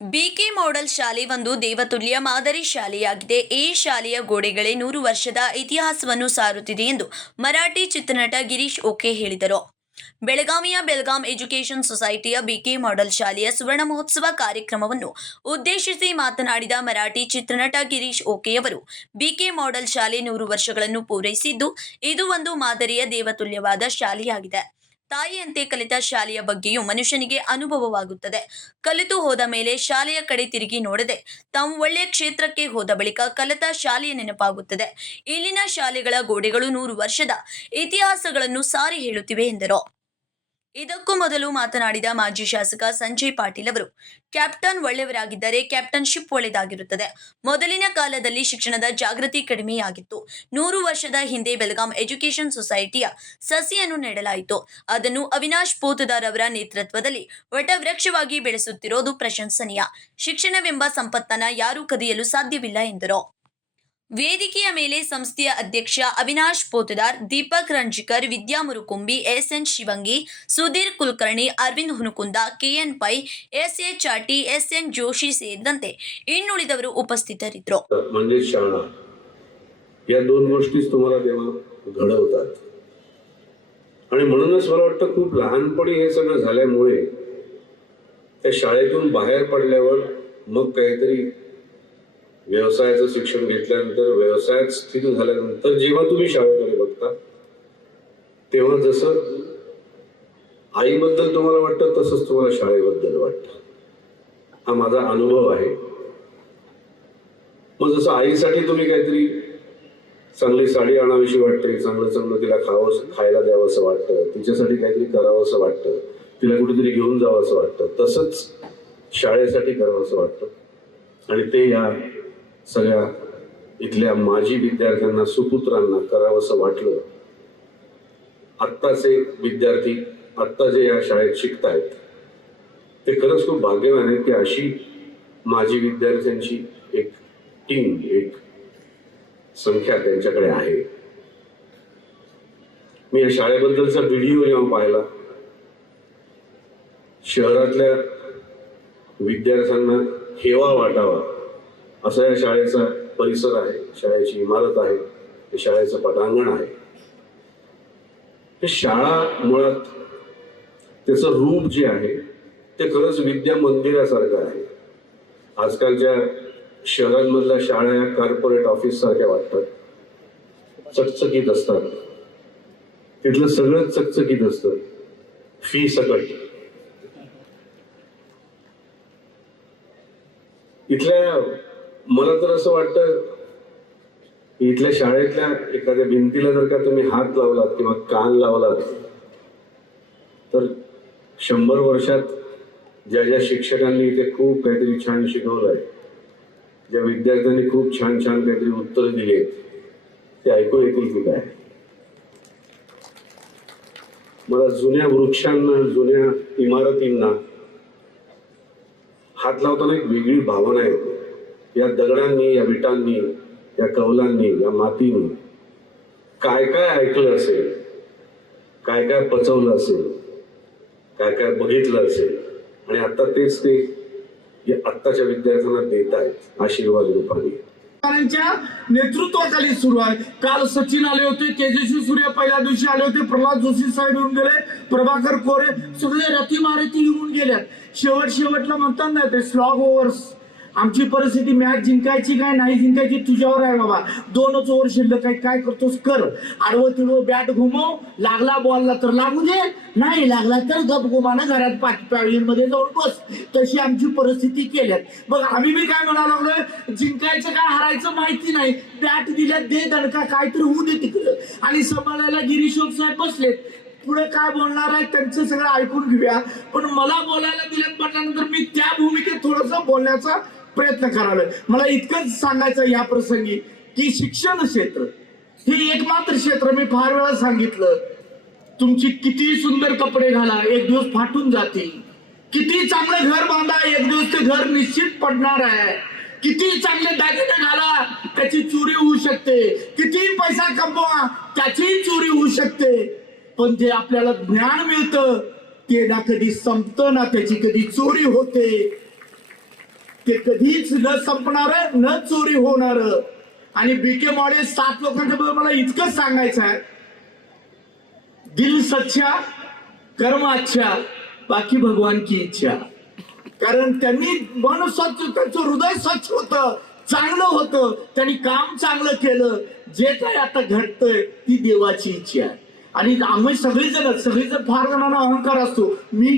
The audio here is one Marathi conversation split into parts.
ಬಿಕೆ ಮಾಡೆಲ್ ಶಾಲೆ ಒಂದು ದೇವತುಲ್ಯ ಮಾದರಿ ಶಾಲೆಯಾಗಿದೆ. ಈ ಶಾಲೆಯ ಗೋಡೆಗಳೇ 100 ವರ್ಷದ ಇತಿಹಾಸವನ್ನು ಸಾರುತ್ತಿದೆ ಎಂದು ಮರಾಠಿ ಚಿತ್ರನಟ ಗಿರೀಶ್ ಓಕೆ ಹೇಳಿದರು. ಬೆಳಗಾವಿಯ ಬೆಲ್ಗಾಂ ಎಜುಕೇಷನ್ ಸೊಸೈಟಿಯ ಬಿಕೆ ಮಾಡೆಲ್ ಶಾಲೆಯ ಸುವರ್ಣ ಮಹೋತ್ಸವ ಕಾರ್ಯಕ್ರಮವನ್ನು ಉದ್ದೇಶಿಸಿ ಮಾತನಾಡಿದ ಮರಾಠಿ ಚಿತ್ರನಟ ಗಿರೀಶ್ ಓಕೆಯವರು, ಬಿಕೆ ಮಾಡೆಲ್ ಶಾಲೆ 100 ವರ್ಷಗಳನ್ನು ಪೂರೈಸಿದ್ದು, ಇದು ಒಂದು ಮಾದರಿಯ ದೇವತುಲ್ಯವಾದ ಶಾಲೆಯಾಗಿದೆ. ತಾಯಿಯಂತೆ ಕಲಿತ ಶಾಲೆಯ ಬಗ್ಗೆಯೂ ಮನುಷ್ಯನಿಗೆ ಅನುಭವವಾಗುತ್ತದೆ. ಕಲಿತು ಹೋದ ಮೇಲೆ ಶಾಲೆಯ ಕಡೆ ತಿರುಗಿ ನೋಡದೆ ತಾವು ಒಳ್ಳೆಯ ಕ್ಷೇತ್ರಕ್ಕೆ ಹೋದ ಬಳಿಕ ಕಲಿತ ಶಾಲೆಯ ನೆನಪಾಗುತ್ತದೆ. ಇಲ್ಲಿನ ಶಾಲೆಗಳ ಗೋಡೆಗಳು 100 ವರ್ಷದ ಇತಿಹಾಸಗಳನ್ನು ಸಾರಿ ಹೇಳುತ್ತಿವೆ ಎಂದರು. ಇದಕ್ಕೂ ಮೊದಲು ಮಾತನಾಡಿದ ಮಾಜಿ ಶಾಸಕ ಸಂಜಯ್ ಪಾಟೀಲ್ ಅವರು, ಕ್ಯಾಪ್ಟನ್ ಒಳ್ಳೆಯವರಾಗಿದ್ದರೆ ಕ್ಯಾಪ್ಟನ್ಶಿಪ್ ಒಳ್ಳೆಯದಾಗಿರುತ್ತದೆ. ಮೊದಲಿನ ಕಾಲದಲ್ಲಿ ಶಿಕ್ಷಣದ ಜಾಗೃತಿ ಕಡಿಮೆಯಾಗಿತ್ತು. 100 ವರ್ಷದ ಹಿಂದೆ ಬೆಲ್ಗಾಂ ಎಜುಕೇಷನ್ ಸೊಸೈಟಿಯ ಸಸಿಯನ್ನು ನೆಡಲಾಯಿತು. ಅದನ್ನು ಅವಿನಾಶ್ ಪೋತದಾರ್ ಅವರ ನೇತೃತ್ವದಲ್ಲಿ ವಟವೃಕ್ಷವಾಗಿ ಬೆಳೆಸುತ್ತಿರೋದು ಪ್ರಶಂಸನೀಯ. ಶಿಕ್ಷಣವೆಂಬ ಸಂಪತ್ತನ್ನು ಯಾರೂ ಕದಿಯಲು ಸಾಧ್ಯವಿಲ್ಲ ಎಂದರು. ವೇದಿಕೆಯ ಮೇಲೆ ಸಂಸ್ಥೆಯ ಅಧ್ಯಕ್ಷ Avinash Potdar, Deepak Ranjikar, Vidya Murukumbi, SN Shivangi, Sudhir Kulkarni, Arvind Hunakunda, KN Pai, SA Chati, SN Joshi ಸೇರಿದಂತೆ ಇನ್ನುಳಿದವರು ಉಪಸ್ಥಿತರಿದ್ದರು. म्हणजे शाळा या दोन गोष्टीच तुम्हाला तेव्हा घडवतात आणि म्हणूनच मला वाटतं खूप लहानपणी हे सगळं झाल्यामुळे त्या शाळेतून बाहेर पडल्यावर मग काहीतरी व्यवसायाचं शिक्षण घेतल्यानंतर व्यवसायात स्थित झाल्यानंतर जेव्हा तुम्ही शाळेकडे बघता तेव्हा जसं आईबद्दल तुम्हाला वाटतं तसंच तुम्हाला शाळेबद्दल वाटतं. हा माझा अनुभव आहे. मग जसं आईसाठी तुम्ही काहीतरी चांगली साडी आणावीशी वाटते, चांगलं चांगलं तिला खायला द्यावं असं वाटतं, तिच्यासाठी काहीतरी करावं असं वाटतं, तिला कुठेतरी घेऊन जावं असं वाटतं, तसंच शाळेसाठी करावं असं वाटतं. आणि ते या सगळ्या इथल्या माजी विद्यार्थ्यांना, सुपुत्रांना करावं असं वाटलं. आत्ताचे विद्यार्थी आत्ता जे या शाळेत शिकतायत ते खरंच खूप भाग्यवान आहेत की अशी माजी विद्यार्थ्यांची एक टीम, एक संख्या त्यांच्याकडे आहे. मी या शाळेबद्दलचा व्हिडिओ जेव्हा पाहिला, शहरातल्या विद्यार्थ्यांना हेवा वाटावा असा या शाळेचा परिसर आहे, शाळेची इमारत आहे, शाळेचं पटांगण आहे. हे शाळा मुळात त्याचं रूप जे आहे ते खरंच विद्या मंदिरासारखं आहे. आजकालच्या शहरांमधल्या शाळा या कॉर्पोरेट ऑफिस सारख्या वाटतात, चकचकीत असतात. तिथलं सगळं चकचकीत असतं, फी सकट. इथल्या मला तर असं वाटतं इथल्या शाळेतल्या एखाद्या भिंतीला जर का तुम्ही हात लावलात किंवा कान लावलात तर 100 वर्षात ज्या ज्या शिक्षकांनी इथे खूप काहीतरी छान शिकवलंय, ज्या विद्यार्थ्यांनी खूप छान छान काहीतरी उत्तर दिली ते ऐकू येतील की काय. मला जुन्या वृक्षांना, जुन्या इमारतींना हात लावताना एक वेगळी भावना येते. या दगडांनी, या विटांनी, या कौलांनी, या मातीने काय काय ऐकलं असेल, काय काय पचवलं असेल, काय काय बघितलं असेल, आणि आता तेच ते आत्ताच्या विद्यार्थ्यांना देत आहेत आशीर्वाद रूपाने. नेतृत्वाखाली सुरू आहे. काल सचिन आले होते, तेजस्वी सूर्य पहिल्या दिवशी आले होते, प्रल्हाद जोशी साहेब येऊन गेले, प्रभाकर कोरे, सगळे रथी मारुती येऊन गेल्यात. शेवटला म्हणतात ना ते स्लॉग ओव्हर्स. आमची परिस्थिती मॅच जिंकायची काय नाही जिंकायची तुझ्यावर आहे बाबा. 2च ओव्हर शिल्लक आहे, काय करतोस कर. आडवं तिडवं बॅट घुमव, लागला बॉलला तर लागू दे, नाही लागला तर गप गुमानं घरात पाळीमध्ये जाऊन बस. तशी आमची परिस्थिती केल्यात. मग आम्ही बी काय म्हणायला लागलोय, जिंकायचं काय हारायचं माहिती नाही, बॅट दिल्यात दे दणका, काहीतरी होऊ दे तिकडं. आणि सांभाळायला गिरीश साहेब बसलेत, पुढे काय बोलणार आहे त्यांचं सगळं ऐकून घेऊया. पण मला बोलायला दिल्यात म्हटल्यानंतर मी त्या भूमिकेत थोडस बोलण्याचा प्रयत्न करायला. मला इतकंच सांगायचं या प्रसंगी की शिक्षण क्षेत्र हे एकमात्र क्षेत्र, मी फार वेळा सांगितलं, तुमची किती सुंदर कपडे घाला एक दिवस फाटून जातील, किती चांगलं घर बांधा एक दिवस ते घर निश्चित पडणार आहे, किती चांगले दागिने घाला त्याची चोरी होऊ शकते, किती पैसा कमवा त्याची चोरी होऊ शकते. पण जे आपल्याला ज्ञान मिळतं ते ना कधी संपतं ना त्याची कधी चोरी होते. ते कधीच न संपणार न चोरी होणार. आणि बीके मॉडेल 7 लोकांच्या मला इतकंच सांगायचं आहे, दिल सच्चा कर्म अच्छा बाकी भगवान की इच्छा. कारण त्यांनी मन स्वच्छ, त्यांचं हृदय स्वच्छ होतं, चांगलं होतं, त्यांनी काम चांगलं केलं. जे काही आता घडतंय ती देवाची इच्छा आहे. आणि आम्ही सगळीजण फार जणांना अहंकार असतो, मी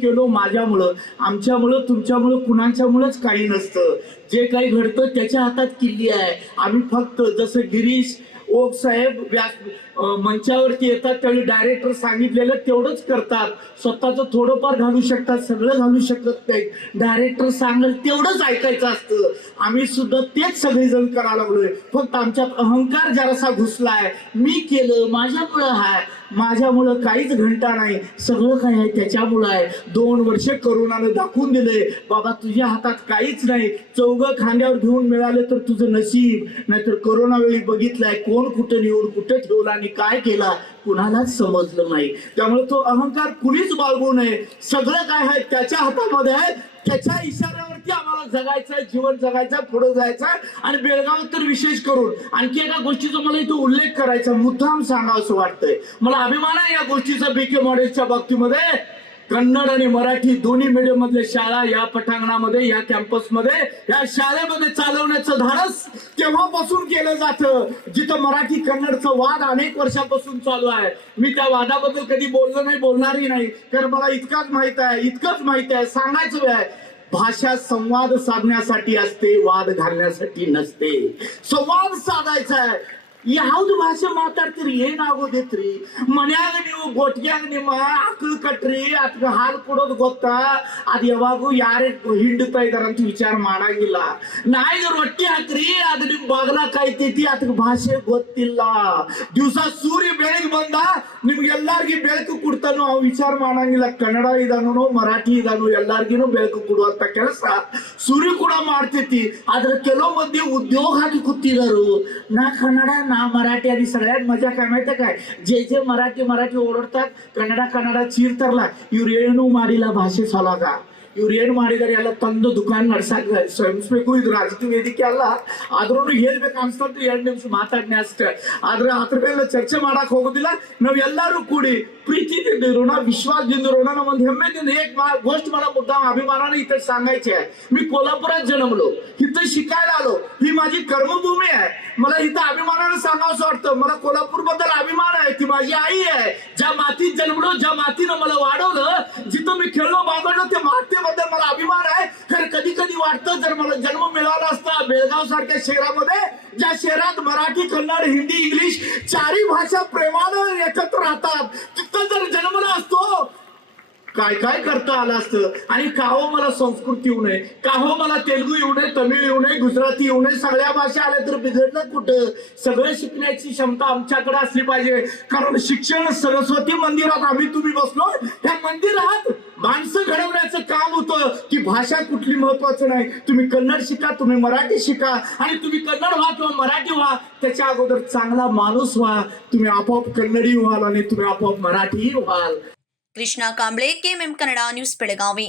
केलो माझ्यामुळं, आमच्यामुळं, तुमच्यामुळं, कुणाच्यामुळंच काही नसतं. जे काही घडतं त्याच्या हातात किल्ली आहे. आम्ही फक्त जसं गिरीश ओक साहेब मंचावरती येतात त्यावेळी डायरेक्टर सांगितलेलं तेवढंच करतात. स्वतःचं थोडंफार घालू शकतात, सगळं घालू शकत नाही. डायरेक्टर सांगेल तेवढंच ऐकायचं असतं. आम्ही सुद्धा तेच सगळेजण करायला लागलोय. फक्त आमच्यात अहंकार जरासा घुसलाय. मी केलं, माझ्यामुळं आहे, माझ्यामुळं काहीच घंटा नाही, सगळं काय आहे त्याच्यामुळं आहे. 2 वर्ष करोनानं दाखवून दिले, बाबा तुझ्या हातात काहीच नाही. चौघं खांद्यावर घेऊन मिळाले तर तुझं नशीब. नाहीतर करोना वेळी बघितलंय कोण कुठं नेऊन कुठं ठेवला आणि काय केला कुणालाच समजलं नाही. त्यामुळे तो अहंकार कुणीच बाळगू नये. सगळं काय आहे त्याच्या हातामध्ये आहे. त्याच्या इशाऱ्यावरती आम्हाला जगायचंय, जीवन जगायचं, पुढे जायचंय. आणि बेळगाव तर विशेष करून आणखी एका गोष्टीचा मला इथं उल्लेख करायचा, मुद्दाम सांगावं असं वाटतंय. मला अभिमान आहे या गोष्टीचा. बीके मॉडेलच्या बाबतीमध्ये कन्नड आणि मराठी दोन्ही मीडियम मधल्या शाळा या पटांगणामध्ये, या कॅम्पसमध्ये, या शाळेमध्ये चालवण्याचं धाडस तेव्हापासून केलं जातं जिथं मराठी कन्नडचा वाद अनेक वर्षापासून चालू आहे. मी त्या वादाबद्दल कधी बोललो नाही, बोलणारही नाही. कारण मला इतकंच माहित आहे, सांगायचं आहे, भाषा संवाद साधण्यासाठी असते, वाद घालण्यासाठी नसते. संवाद साधायचा आहे. ಯಾವ್ದು ಭಾಷೆ ಮಾತಾಡ್ತೀರಿ, ಏನಾಗೋದೈತ್ರಿ? ಮನ್ಯಾಗ ನೀವು ಗೊಟ್ಟಿಯಾಗ ನಿಮ್ಮ ಆಕಳು ಕಟ್ರಿ, ಅದಕ್ಕೆ ಹಾಲು ಕೊಡೋದು ಗೊತ್ತಾ? ಅದು ಯಾವಾಗೂ ಯಾರೇ ಹಿಂಡ್ತಾ ಇದಾರಂತ ವಿಚಾರ ಮಾಡಂಗಿಲ್ಲ. ನಾಯಿಗೆ ರೊಟ್ಟಿ ಹಾಕ್ರಿ, ಅದು ನಿಮ್ ಬಾಗಲ ಕಾಯ್ತೈತಿ, ಅದಕ್ಕೆ ಭಾಷೆ ಗೊತ್ತಿಲ್ಲ. ದಿವಸ ಸೂರ್ಯ ಬೆಳಗ್ಗೆ ಬಂದ ನಿಮ್ಗೆಲ್ಲಾರ್ಗಿ ಬೆಳಕು ಕೊಡ್ತಾನೋ ಅವ್ ವಿಚಾರ ಮಾಡಂಗಿಲ್ಲ. ಕನ್ನಡ ಇದಾನೋ ಮರಾಠಿ ಇದಾನೋ ಎಲ್ಲಾರ್ಗಿನೂ ಬೆಳಕು ಕೊಡುವಂತ ಕೆಲಸ ಸೂರ್ಯ ಕೂಡ ಮಾಡ್ತೈತಿ. ಆದ್ರೆ ಕೆಲವು ಮಂದಿ ಉದ್ಯೋಗ ಹಾಕಿ ಕೂತಿದಾರು. ನಾ ಕನ್ನಡ ना मराठी. आणि सगळ्यात मजा काय माहिती काय, जे मराठी ओरडतात ಕನ್ನಡ ಚೀರ್ತಾರಲ್ಲ, ಇವ್ರು ಏನು ಮಾಡಿಲ್ಲ ಭಾಷೆ ಸಲುವಾಗ. ಇವ್ರು ಏನ್ ಮಾಡಿದಾರೆ, ಎಲ್ಲ ತಂದು ದುಕಾನ್ ನಡ್ಸಕ್ ಶ್ರಮಿಸ್ಬೇಕು. ಇದು ರಾಜಕೀಯ ವೇದಿಕೆ ಅಲ್ಲ, ಆದ್ರೂ ಹೇಳ್ಬೇಕು ಅನ್ಸ್ತಂತ 2 ನಿಮಿಷ ಮಾತಾಡ್ನೆ ಅಷ್ಟೇ. ಆದ್ರೆ ಅದ್ರ ಮೇಲೆ ಚರ್ಚೆ ಮಾಡಕ್ ಹೋಗೋದಿಲ್ಲ. ನಾವ್ ಎಲ್ಲರೂ ಕೂಡಿ प्रीतीದಿಂದ ಇರೋಣ, विश्वासದಿಂದ ಇರೋಣ. ನಾವು ಒಂದು ಹೆಮ್ಮೆದಿಂದ एक गोष्ट मला मुद्दाम अभिमानाने इथे सांगायची आहे. मी कोल्हापुरात जन्मलो, इथं शिकायला आलो, ही माझी कर्मभूमी आहे. मला इथं अभिमानाने सांगावंसं वाटतं. मला कोल्हापूर बद्दल अभिमान आहे. ती माझी आई आहे. ज्या मातीत जन्मलो, ज्या मातीनं मला वाढवलं, जिथं मी खेळलो बागडलो, त्या मातेबद्दल मला अभिमान आहे. खरं कधी कधी वाटतं जर मला जन्म मिळाला असता बेळगाव सारख्या शहरामध्ये, ज्या शहरात मराठी, कन्नड, हिंदी, इंग्लिश 4ही भाषा प्रेमानं एकत्र राहतात, तिथं जर जन्मला असतो काय काय करता आलं असतं. आणि का हो मला संस्कृत येऊ नये, का हो मला तेलुगू येऊ नये, तमिळ येऊ नये, गुजराती येऊ नये, सगळ्या भाषा आल्या तर बिघडलं कुठं? सगळं शिकण्याची क्षमता आमच्याकडे असली पाहिजे. कारण शिक्षण सरस्वती मंदिरात आम्ही तुम्ही बसलो, त्या मंदिरात माणसं घडवण्याचं काम होतं. की भाषा कुठली महत्वाचं नाही. तुम्ही कन्नड शिका, तुम्ही मराठी शिका, आणि तुम्ही कन्नड व्हा किंवा मराठी व्हा, त्याच्या अगोदर चांगला माणूस व्हा. तुम्ही आपोआप कन्नडी व्हाल आणि तुम्ही आपोआप मराठीही व्हाल. Krishna Kamble, KMM Kannada news, Belagavi.